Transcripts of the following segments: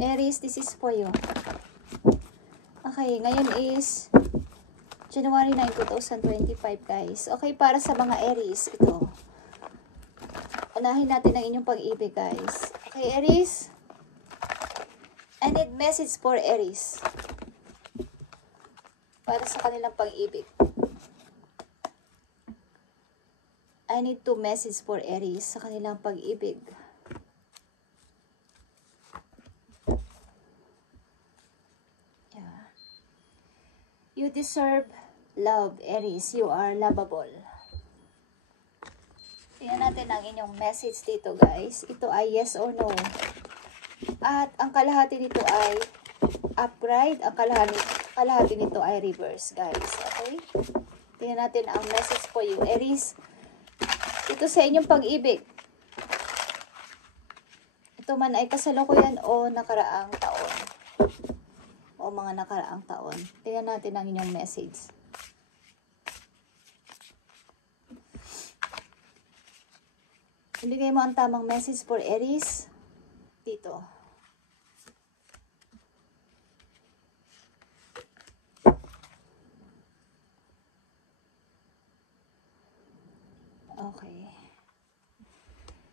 Aries, this is for you. Okay, ngayon is January 9, 2025 guys. Okay, para sa mga Aries, ito. Unahin natin ang inyong pag-ibig guys. Okay, Aries. I need message for Aries. Para sa kanilang pag-ibig. I need to message for Aries sa kanilang pag-ibig. Yeah. You deserve love, Aries. You are lovable. Tingnan natin ang inyong message dito, guys. Ito ay yes or no. At ang kalahati nito ay upright. Ang kalahati nito ay reverse, guys. Okay? Tingnan natin ang message for you, Aries. Ito sa inyong pag-ibig. Ito man ay kasalukuyan o nakaraang taon. O mga nakaraang taon. Tingnan natin ang inyong message. Ibigay mo ang tamang message for Aries. Dito. Okay.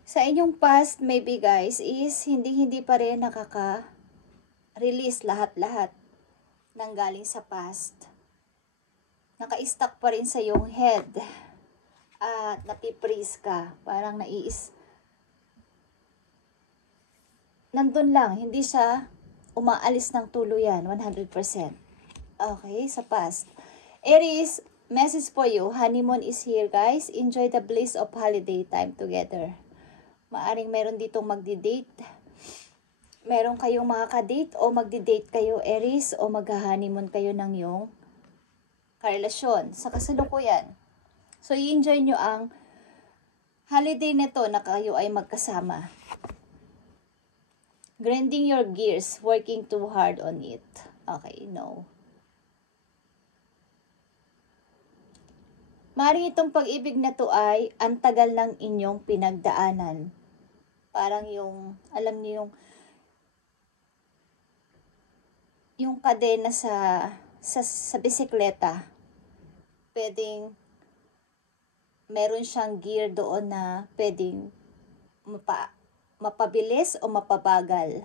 Sa inyong past, maybe guys, is hindi pa rin nakaka-release lahat-lahat ng galing sa past. Naka-stuck pa rin sa iyong head. At napiprease ka. Parang nandun lang. Hindi siya umaalis ng tuluyan. 100%. Okay, sa past. Aries, message for you. Honeymoon is here, guys. Enjoy the bliss of holiday time together. Maaring meron ditong magdi-date. Meron kayong makaka-date o magdi-date kayo, Aries, o mag-honeymoon kayo ng iyong karelasyon sa kasalukuyan. So, i-enjoy nyo ang holiday nito na kayo ay magkasama. Grinding your gears, working too hard on it. Okay, no. Maring itong pag-ibig na to ay ang tagal ng inyong pinagdaanan. Parang yung, alam niyo yung kadena sa bisikleta. Pwedeng meron siyang gear doon na pwedeng mapabilis o mapabagal.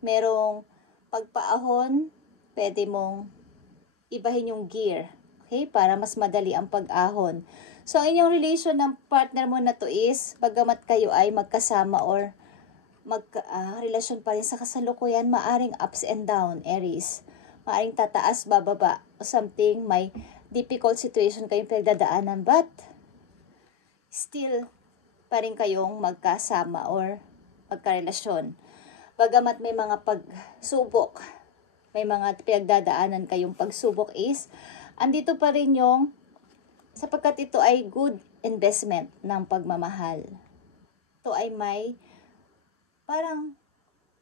Merong pagpaahon, pwede mong ibahin yung gear. Okay? Para mas madali ang pag-ahon. So, ang inyong relation ng partner mo na to is, bagamat kayo ay magkasama or relasyon pa rin sa kasalukuyan, maaring ups and down, Aries. Maaring tataas, bababa, o something, may difficult situation kayong pinagdadaanan, but still, pa rin kayong magkasama or magkarelasyon. Bagamat may mga pagsubok, may mga pinagdadaanan kayong pagsubok is, andito pa rin yung, sapagkat ito ay good investment ng pagmamahal. Ito ay may, parang,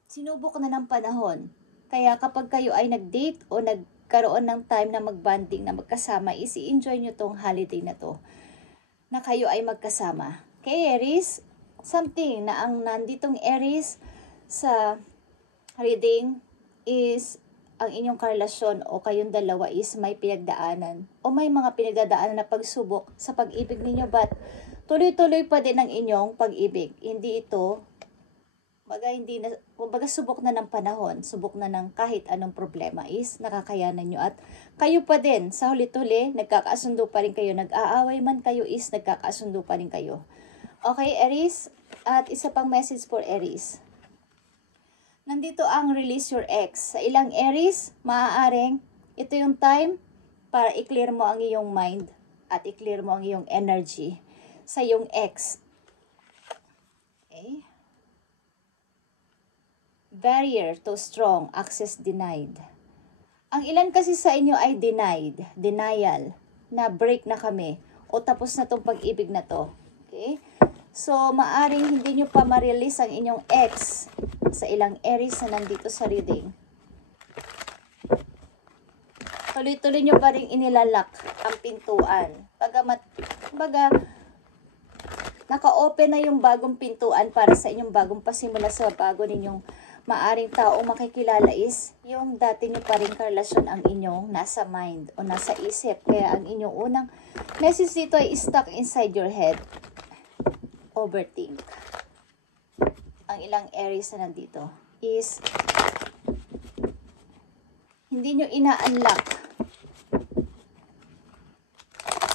sinubok na ng panahon. Kaya kapag kayo ay nag-date o nagkaroon ng time na mag-bonding na magkasama, i-enjoy nyo tong holiday na to, na kayo ay magkasama. Okay, Aries, something na ang nanditong Aries sa reading is ang inyong karelasyon o kayong dalawa is may pinagdaanan o may mga pinagdadaanan na pagsubok sa pag-ibig ninyo, but tuloy-tuloy pa din ang inyong pag-ibig. Hindi ito, kumbaga subok na ng panahon, subok na ng kahit anong problema is nakakayanan nyo at kayo pa din sa huli-tuli, nagkakasundo pa rin kayo, nag-aaway man kayo is nagkakasundo pa rin kayo. Okay, Aries, at isa pang message for Aries. Nandito ang release your ex. Sa ilang Aries, maaaring ito yung time para i-clear mo ang iyong mind at i-clear mo ang iyong energy sa iyong ex. Okay? Barrier too strong, access denied. Ang ilan kasi sa inyo ay denial, na break na kami, o tapos na tong pag-ibig na to. Okay? So, maaring hindi nyo pa ma-release ang inyong ex sa ilang Aries na nandito sa reading. Tuloy-tuloy nyo pa rin inilalak ang pintuan. Baga, naka-open na yung bagong pintuan para sa inyong bagong pasimula sa bago ninyong maaring taong makikilala is yung dati nyo pa rin karelasyon ang inyong nasa mind o nasa isip. Kaya ang inyong unang message dito ay stuck inside your head. Overthink. Ang ilang Aries na nandito is hindi nyo ina-unlock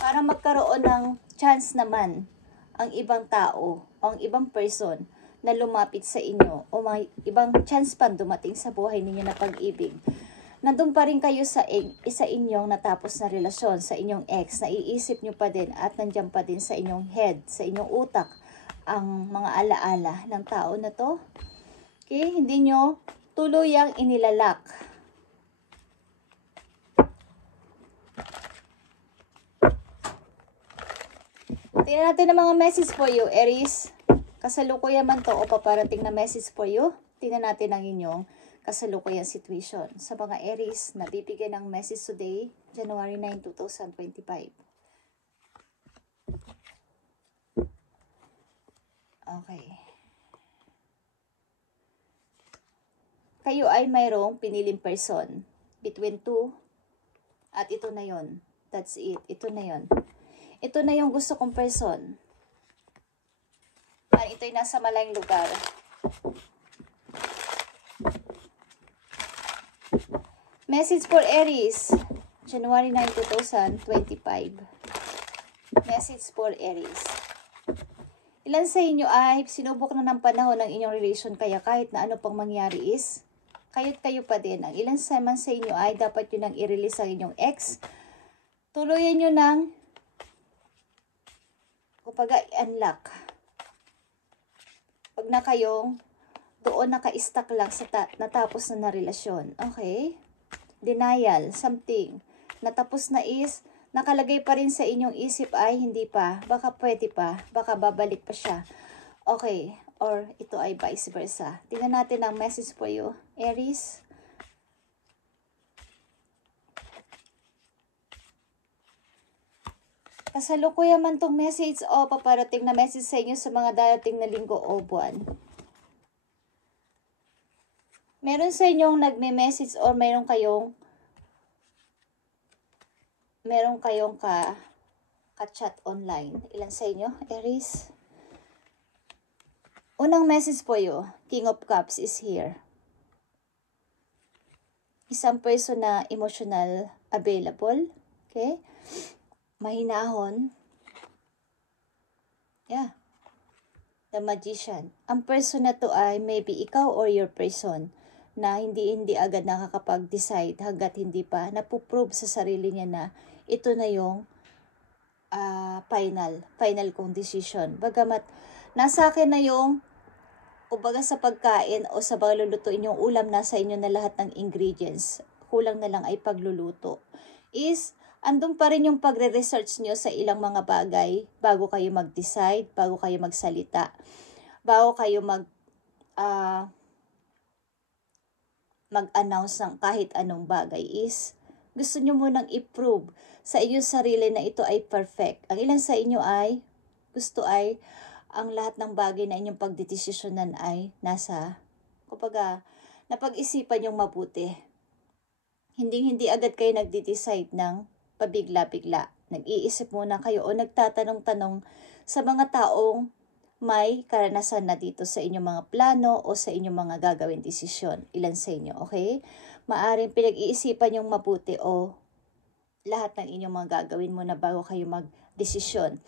para magkaroon ng chance naman ang ibang tao o ang ibang person na lumapit sa inyo o may ibang chance pa dumating sa buhay ninyo na pag-ibig. Nandun pa rin kayo sa isa inyong natapos na relasyon, sa inyong ex, naiisip nyo pa din at nandyan pa din sa inyong head, sa inyong utak, ang mga alaala ng tao na to. Okay, hindi nyo tuluyang inilalak. Tingnan natin ang mga message for you, Aries. Kasalukuyan man to o paparating na message for you. Tingnan natin ang inyong kasalukuyan situation. Sa mga Aries na bibigyan ng message today, January 9, 2025. Okay. Kayo ay mayroong piniling person between two at ito na yon. That's it. Ito na yon. Ito na yung gusto kong person. At ito'y nasa malayong lugar. Message for Aries, January 9, 2025. Message for Aries. Ilan sa inyo ay sinubok na ng panahon ng inyong relation kaya kahit na ano pang mangyari is, kayo't kayo pa din. Ang ilan sa inyo ay dapat yun nang i-release ang inyong ex. Tuluyan nyo ng kumbaga i-unlock. Pag na kayong doon naka-stuck lang sa natapos na relasyon. Okay? Denial, something. Natapos na is, nakalagay pa rin sa inyong isip ay hindi pa. Baka pwede pa. Baka babalik pa siya. Okay. Or ito ay vice versa. Tingnan natin ang message for you, Aries. Kasalukuyan man tong message o paparating na message sa inyo sa mga darating na linggo o buwan. Meron sa inyong nagme-message or meron kayong ka-chat online. Ilan sa inyo, Aries? Unang message po you, King of Cups is here. Isang person na emotional available. Okay? Mahinahon. Yeah. The Magician. Ang person na to ay maybe ikaw or your person na hindi agad nakakapag-decide hanggat hindi pa napuprove sa sarili niya na ito na yung final kong decision. Bagamat nasa akin na yung kumbaga sa pagkain o sa paglulutuin yung ulam, nasa inyo na lahat ng ingredients. Kulang na lang ay pagluluto. Is andun pa rin yung pagre-research nyo sa ilang mga bagay bago kayo mag-decide, bago kayo magsalita, bago kayo mag-announce ng kahit anong bagay is gusto nyo munang i-prove sa inyong sarili na ito ay perfect. Ang ilan sa inyo ay gusto ay ang lahat ng bagay na inyong pagdedesisyonan ay nasa, kumbaga, napag-isipan yung mabuti. Hindi agad kayo nagde-decide ng pabigla-bigla. Nag-iisip muna kayo o nagtatanong-tanong sa mga taong may karanasan na dito sa inyong mga plano o sa inyong mga gagawin desisyon. Ilan sa inyo, okay? Maaring pinag-iisipan yung mabuti o lahat ng inyong mga gagawin muna bago kayo mag-desisyon.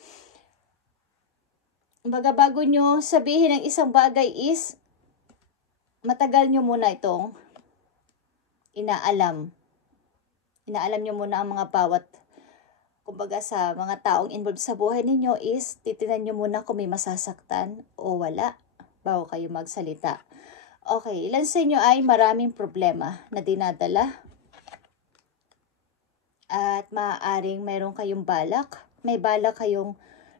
Bago nyo sabihin ng isang bagay is, matagal nyo muna itong inaalam. Inaalam nyo muna ang mga bawat, kumbaga sa mga taong involved sa buhay ninyo is, titinan nyo muna kung may masasaktan o wala bago kayo magsalita. Okay, ilan sa inyo ay maraming problema na dinadala at maaaring mayroon kayong may balak kayong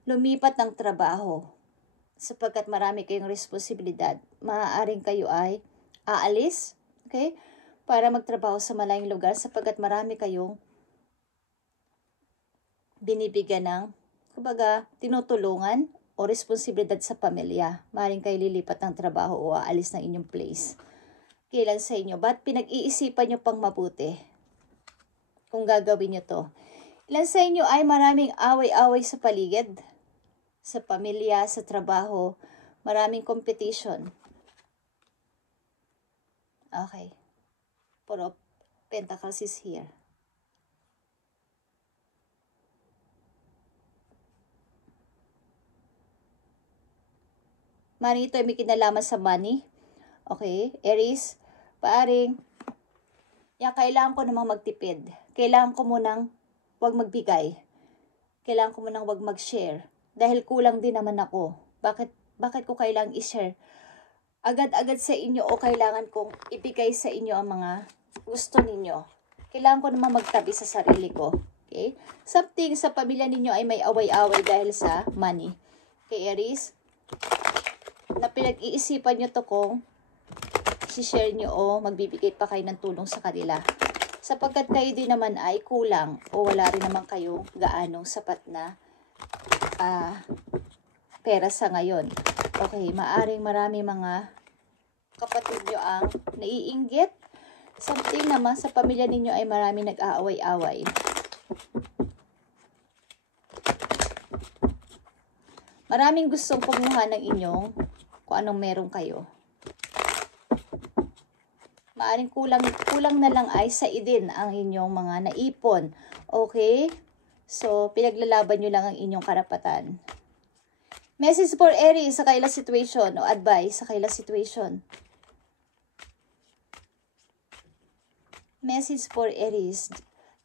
lumipat ng trabaho sapagkat marami kayong responsibilidad. Maaaring kayo ay aalis, okay? Para magtrabaho sa malayong lugar sapagkat marami kayong binibigyan ng, kumbaga, tinutulungan o responsibilidad sa pamilya. Maaaring kayo lilipat ng trabaho o aalis ng inyong place. Kailan sa inyo? Ba't pinag-iisipan nyo pang mabuti kung gagawin nyo to? Ilan sa inyo ay maraming away-away sa paligid, sa pamilya, sa trabaho, maraming competition. Okay. Four of Pentacles is here. Money, ito ay may kinalaman sa money. Okay, Aries, paaring, kailangan ko namang magtipid. Kailangan ko munang wag magbigay. Kailangan ko munang wag mag-share. Dahil kulang din naman ako. Bakit ko kailangang i-share agad-agad sa inyo o kailangan kong ibigay sa inyo ang mga gusto ninyo? Kailangan ko naman magtabi sa sarili ko. Okay? Something sa pamilya ninyo ay may away-away dahil sa money. Okay, Aries? Na pinag-iisipan nyo to kung share nyo o magbibigay pa kayo ng tulong sa kanila. Sapagkat kayo din naman ay kulang o wala rin naman kayong gaanong sapat na pera sa ngayon. Okay, maaring marami mga kapatid nyo ang naiinggit. Something naman sa pamilya ninyo ay marami nag-aaway-away. Maraming gustong kumuha ng inyong kung anong meron kayo. Maaring kulang na lang ay sa idin ang inyong mga naipon. Okay? So, pinaglalaban nyo lang ang inyong karapatan. Message for Aries sa kailang situation o advice sa kailang situation. Message for Aries,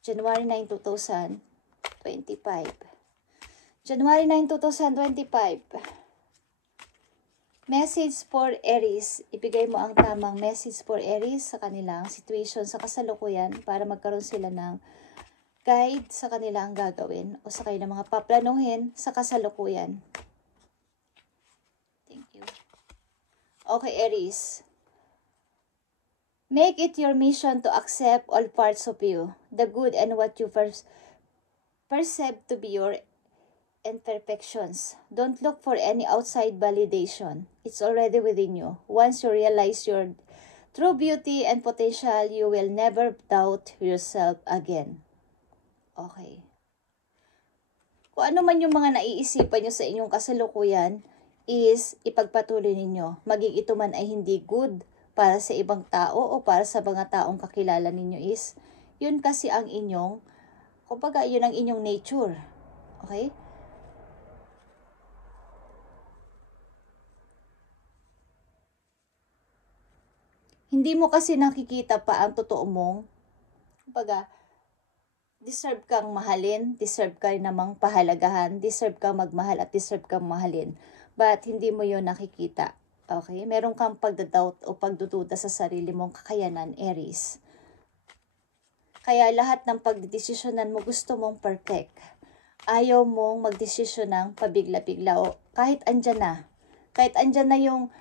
January 9, 2025. January 9, 2025. Message for Aries. Ibigay mo ang tamang message for Aries sa kanilang situation sa kasalukuyan para magkaroon sila ng guide sa kanilang gagawin o sa kanilang mga paplanuhin sa kasalukuyan. Thank you. Okay, Aries. Make it your mission to accept all parts of you, the good and what you perceive to be your imperfections. Don't look for any outside validation. It's already within you. Once you realize your true beauty and potential, you will never doubt yourself again. Okay. Kung ano man yung mga naiisipan nyo sa inyong kasalukuyan, is ipagpatuloy ninyo. Maging ito man ay hindi good para sa ibang tao o para sa mga taong kakilala ninyo is, yun kasi ang inyong, kumbaga yun ang inyong nature. Okay? Hindi mo kasi nakikita pa ang totoo mong, kumbaga, deserve kang mahalin, deserve ka namang pahalagahan, deserve kang magmahal at deserve kang mahalin. But hindi mo yun nakikita. Okay? Meron kang pagdadoubt o pagdududa sa sarili mong kakayanan, Aries. Kaya lahat ng pagdedesisyonan mo gusto mong perfect. Ayaw mong magdesisyon ng pabigla-bigla o kahit andyan na. Kahit andyan na yung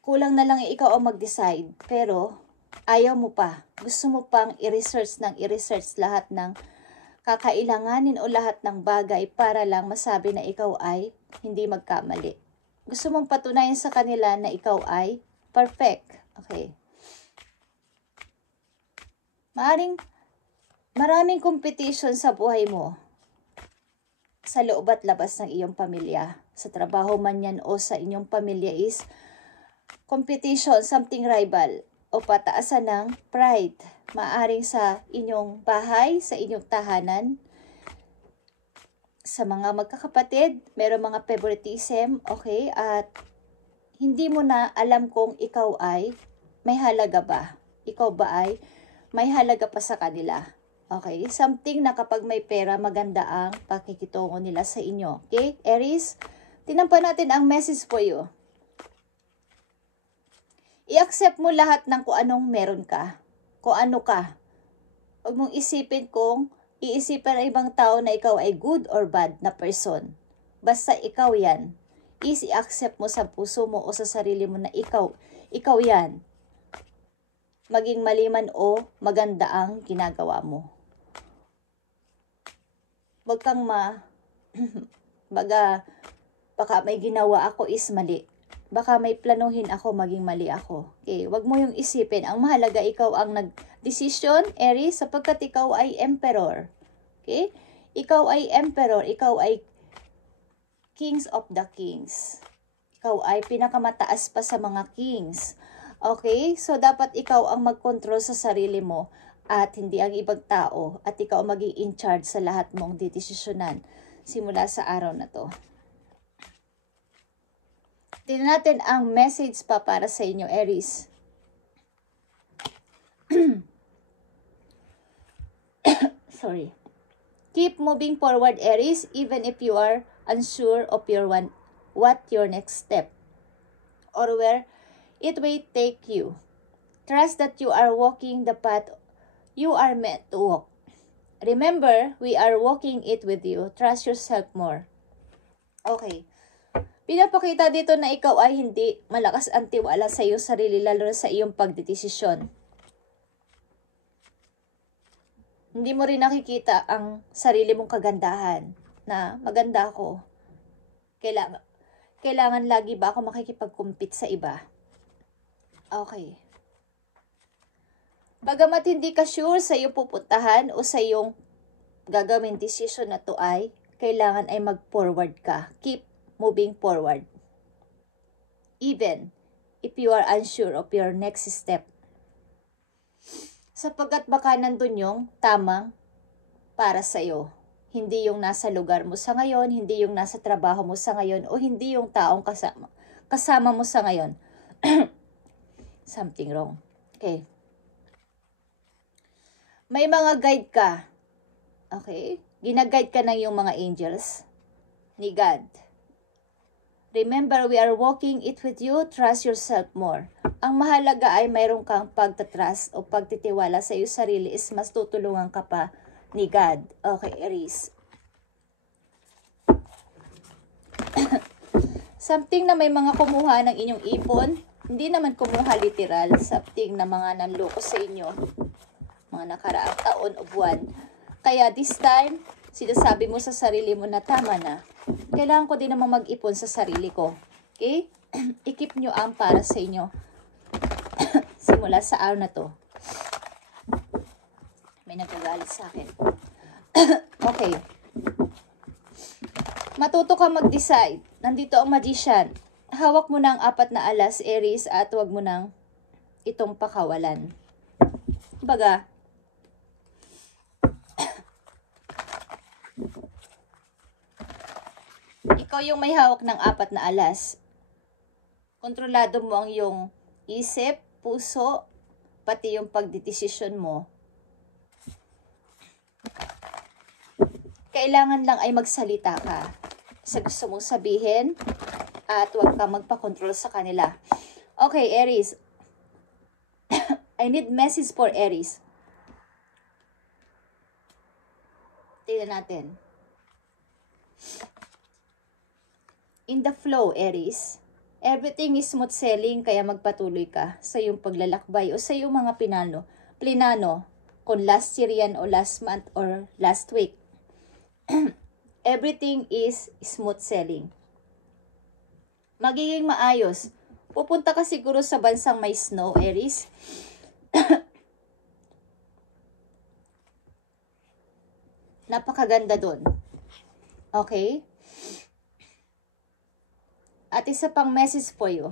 kulang na lang ikaw ang mag-decide, pero ayaw mo pa. Gusto mo pang i-research lahat ng kakailanganin o lahat ng bagay para lang masabi na ikaw ay hindi magkamali. Gusto mong patunayan sa kanila na ikaw ay perfect. Okay. Maraming competition sa buhay mo. Sa loob at labas ng iyong pamilya. Sa trabaho man yan o sa inyong pamilya is competition, something rival, o pataasan ng pride. Maaring sa inyong bahay, sa inyong tahanan, sa mga magkakapatid, meron mga favoritism, okay? At hindi mo na alam kung ikaw ay may halaga ba? Ikaw ba ay may halaga pa sa kanila? Okay? Something na kapag may pera, maganda ang pakikitungo nila sa inyo. Okay? Aries, tinampan natin ang message for you. I-accept mo lahat ng kung anong meron ka. Kung ano ka. Huwag mong isipin kung iisipin ng ibang tao na ikaw ay good or bad na person. Basta ikaw yan. I-accept mo sa puso mo o sa sarili mo na ikaw yan. Maging mali man o maganda ang ginagawa mo. Huwag kang Baga, baka may ginawa ako is mali. Baka may planuhin ako maging mali ako. Okay, wag mo yung isipin. Ang mahalaga, ikaw ang nag-decision, Aries, sapagkat ikaw ay emperor. Okay? Ikaw ay emperor, ikaw ay kings of the kings. Ikaw ay pinakamataas pa sa mga kings. Okay? So, dapat ikaw ang mag-control sa sarili mo at hindi ang ibang tao. At ikaw ang maging in charge sa lahat mong didesisyonan simula sa araw na to. Tingnan natin ang message pa para sa inyo, Aries. Sorry. Keep moving forward, Aries, even if you are unsure of what your next step or where it will take you. Trust that you are walking the path you are meant to walk. Remember, we are walking it with you. Trust yourself more. Okay. Pinapakita dito na ikaw ay hindi malakas ang tiwala sa iyong sarili, lalo na sa iyong pagdedesisyon. Hindi mo rin nakikita ang sarili mong kagandahan na maganda ako. Kailangan lagi ba ako makikipag-compete sa iba? Okay. Bagamat hindi ka sure sa iyong pupuntahan o sa iyong gagawin decision na to ay, kailangan ay mag-forward ka. Keep moving forward. Even if you are unsure of your next step. Sapagkat baka nandun yung tamang para sa iyo. Hindi yung nasa lugar mo sa ngayon, hindi yung nasa trabaho mo sa ngayon, o hindi yung taong kasama mo sa ngayon. Something wrong. Okay. May mga guide ka. Okay? Ginaguide ka ng yung mga angels ni God. Remember, we are walking it with you. Trust yourself more. Ang mahalaga ay mayroon kang pagtatrust o pagtitiwala sa iyong sarili is mas tutulungan ka pa ni God. Okay, Aries. Something na may mga kumuha ng inyong ipon. Hindi naman kumuha literal. Something na mga nanloko sa inyo. Mga nakaraang taon o buwan. Kaya this time, sinasabi mo sa sarili mo na tama na. Kailangan ko din namang mag-ipon sa sarili ko. Okay? I-keep nyo ang para sa inyo. Simula sa araw na to. May nagagalit sa akin. Okay. Matuto ka mag-decide. Nandito ang magician. Hawak mo ng 4 na alas, Aries, at huwag mo nang itong pakawalan. Baga, ikaw yung may hawak ng 4 na alas. Kontrolado mo ang iyong isip, puso, pati yung pagdidesisyon mo. Kailangan lang ay magsalita ka sa gusto mong sabihin at huwag ka magpakontrol sa kanila. Okay, Aries. I need message for Aries. Tingnan natin. In the flow, Aries. Everything is smooth sailing, kaya magpatuloy ka sa iyong paglalakbay o sa iyong mga plinano, kung last year yan o last month or last week. Everything is smooth sailing. Magiging maayos. Pupunta ka siguro sa bansang may snow, Aries. Napakaganda dun. Okay? At isa pang message for you.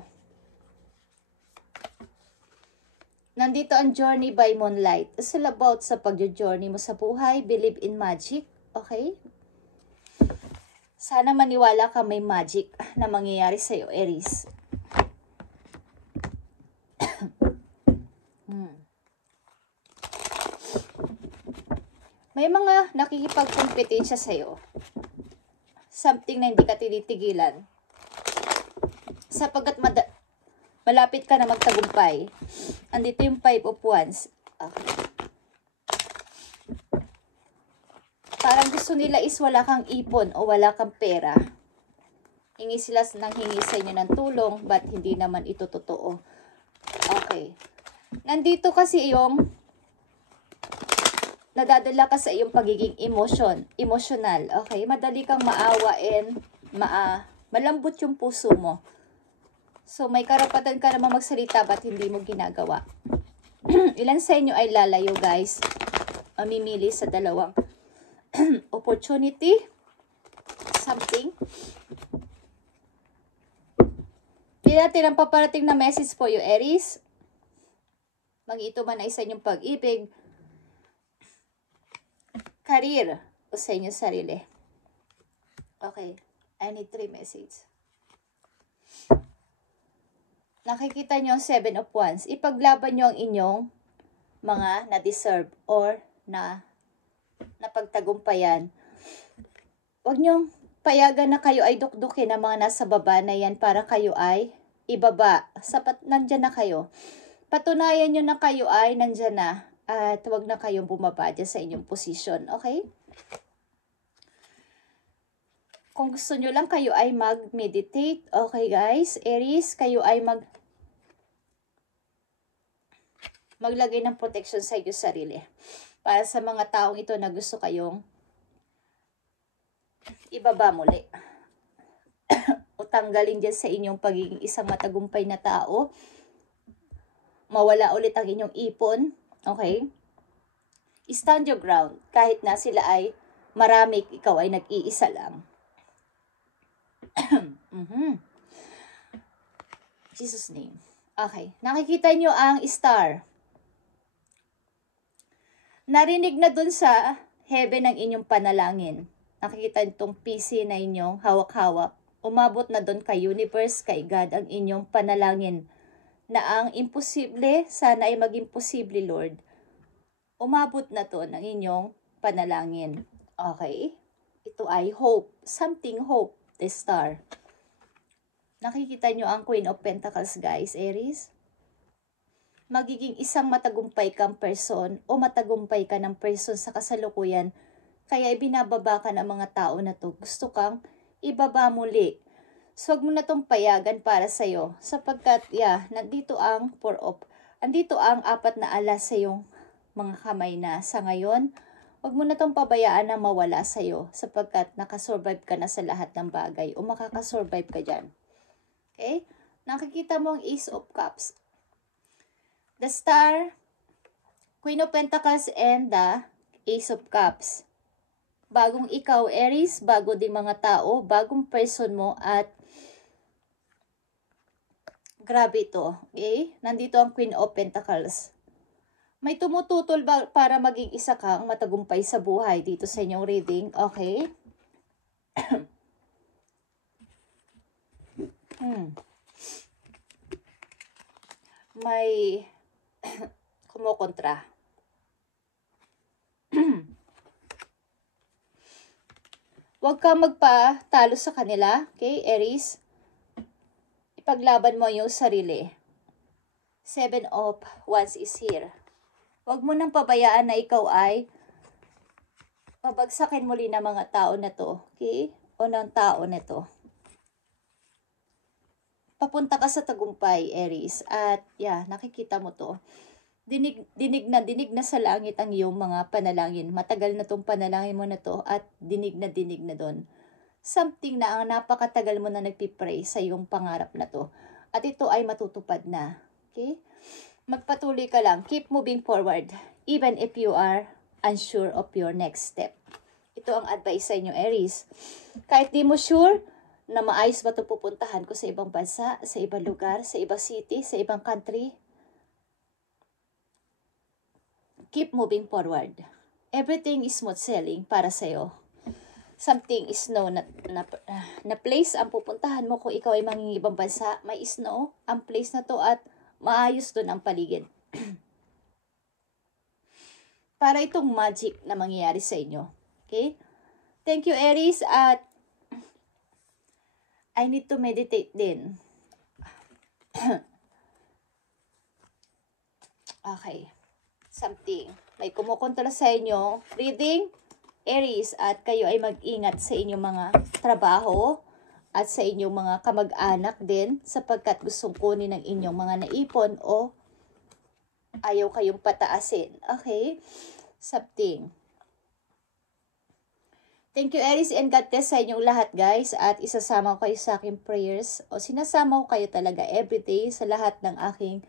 Nandito ang Journey by Moonlight. It's all about sa pag-journey mo sa buhay. Believe in magic. Okay? Sana maniwala ka may magic na mangyayari sa iyo, Aries. May mga nakikipagkompetensya sa iyo. Something na hindi ka tinitigilan. Sapagkat malapit ka na magtagumpay. Andito yung 5 of Wands. Okay. Parang gusto nila is wala kang ipon o wala kang pera. Hingi sila ng hingi sa inyo ng tulong, but hindi naman ito totoo. Okay. Nandito kasi yung nadadala ka sa iyong pagiging emotional. Okay? Madali kang maawa and malambot yung puso mo. So, may karapatan ka naman magsalita ba't hindi mo ginagawa? Ilan sa inyo ay lalayo, guys? Mamimili sa dalawang opportunity, something. Hindi natin ang paparating na message po yung Aries. Mag-ito man ay sa inyong pag-ibig, career, o sa inyong sarili. Okay, I need 3 message. Nakikita nyo ang 7 of Wands. Ipaglaban nyo ang inyong mga na-deserve or napagtagumpayan. Huwag nyo payagan na kayo ay dukdukin ang mga nasa baba na yan para kayo ay ibaba. Sapat, nandyan na kayo. Patunayan nyo na kayo ay nandyan na at huwag na kayong bumaba dyan sa inyong posisyon. Okay? Kung gusto nyo lang, kayo ay mag-meditate. Okay guys, Aries, kayo ay maglagay ng protection sa inyong sarili. Para sa mga taong ito na gusto kayong ibaba muli. O tanggalin dyan sa inyong pagiging isang matagumpay na tao. Mawala ulit ang inyong ipon. Okay? Stand your ground. Kahit na sila ay marami, ikaw ay nag-iisa lang. Jesus name. Okay. Nakikita nyo ang star. Narinig na dun sa heaven ang inyong panalangin. Nakikita itong PC na inyong hawak-hawak. Umabot na dun kay universe, kay God ang inyong panalangin. Na ang imposible, sana ay maging posible, Lord. Umabot na to ng inyong panalangin. Okay? Ito ay hope. Something hope. The star. Nakikita nyo ang Queen of Pentacles, guys, Aries. Magiging isang matagumpay kang person o matagumpay ka ng person sa kasalukuyan. Kaya ibinababa ka ng mga tao na to. Gusto kang ibaba muli. So, wag mo na itong payagan para sa'yo. Sapagkat, nandito ang andito ang 4 na alas sa iyong mga kamay na sa ngayon. Wag mo na itong pabayaan na mawala sa'yo. Sapagkat nakasurvive ka na sa lahat ng bagay. O makakasurvive ka dyan. Okay? Nakikita mo ang Ace of Cups. The Star, Queen of Pentacles, and the Ace of Cups. Bagong ikaw, Aries, bago din mga tao, bagong person mo, at grabe ito. Okay? Nandito ang Queen of Pentacles. May tumututol para maging isa kang matagumpay sa buhay dito sa inyong reading. Okay? May kumukontra. Huwag kang magpatalo sa kanila, okay, Aries? Ipaglaban mo yung sarili. 7 of Wands is here. Huwag mo nang pabayaan na ikaw ay pabagsakin muli ng mga tao na to, okay? O ng tao na to. Papunta ka sa tagumpay, Aries. At, nakikita mo to. Dinig na sa langit ang iyong mga panalangin. Matagal na tong panalangin mo na to at dinig na doon. Something na ang napakatagal mo na nagpipray sa iyong pangarap na to. At ito ay matutupad na. Okay? Magpatuloy ka lang. Keep moving forward. Even if you are unsure of your next step. Ito ang advice sa inyo, Aries. Kahit di mo sure na maayos ba ito pupuntahan ko sa ibang bansa, sa ibang lugar, sa ibang city, sa ibang country, keep moving forward. Everything is smooth sailing para sa'yo. Something is snow na place ang pupuntahan mo kung ikaw ay mangingibang bansa. May snow ang place na to at maayos doon ang paligid. Para itong magic na mangyayari sa inyo. Okay? Thank you, Aries. At I need to meditate din. Okay. Something. May kumukontra sa inyo. Reading, Aries, at kayo ay mag-ingat sa inyong mga trabaho at sa inyong mga kamag-anak din sapagkat gustong kunin ng inyong mga naipon o ayaw kayong pataasin. Okay? something. Thank you, Aries, and God bless sa inyong lahat, guys. At isasama ko kayo sa aking prayers. O sinasama ko kayo talaga everyday sa lahat ng aking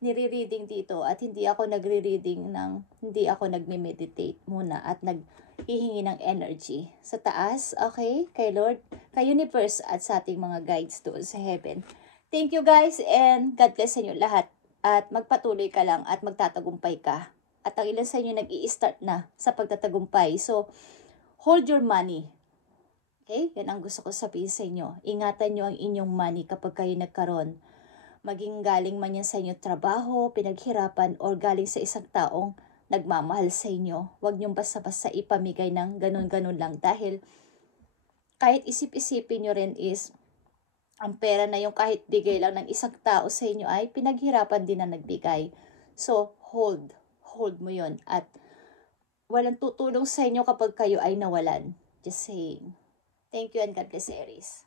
nire-reading dito. At hindi ako nagre-reading hindi ako nagme-meditate muna at naghihingi ng energy. Sa taas, okay, kay Lord, kay Universe at sa ating mga guides doon sa heaven. Thank you, guys, and God bless sa inyo lahat. At magpatuloy ka lang at magtatagumpay ka. At ang ilan sa inyo nag-i-start na sa pagtatagumpay. So, hold your money. Okay? Yan ang gusto ko sabihin sa inyo. Ingatan nyo ang inyong money kapag kayo nagkaroon. Maging galing man yan sa inyo trabaho, pinaghirapan, or galing sa isang taong nagmamahal sa inyo. Huwag nyo basta-basta ipamigay ng ganun-ganun lang. Dahil kahit isip-isipin nyo rin is, ang pera na yung kahit bigay lang ng isang tao sa inyo ay pinaghirapan din na nagbigay. So, hold mo yun. At walang tutulong sa inyo kapag kayo ay nawalan. Just saying. Thank you and God bless, Aries.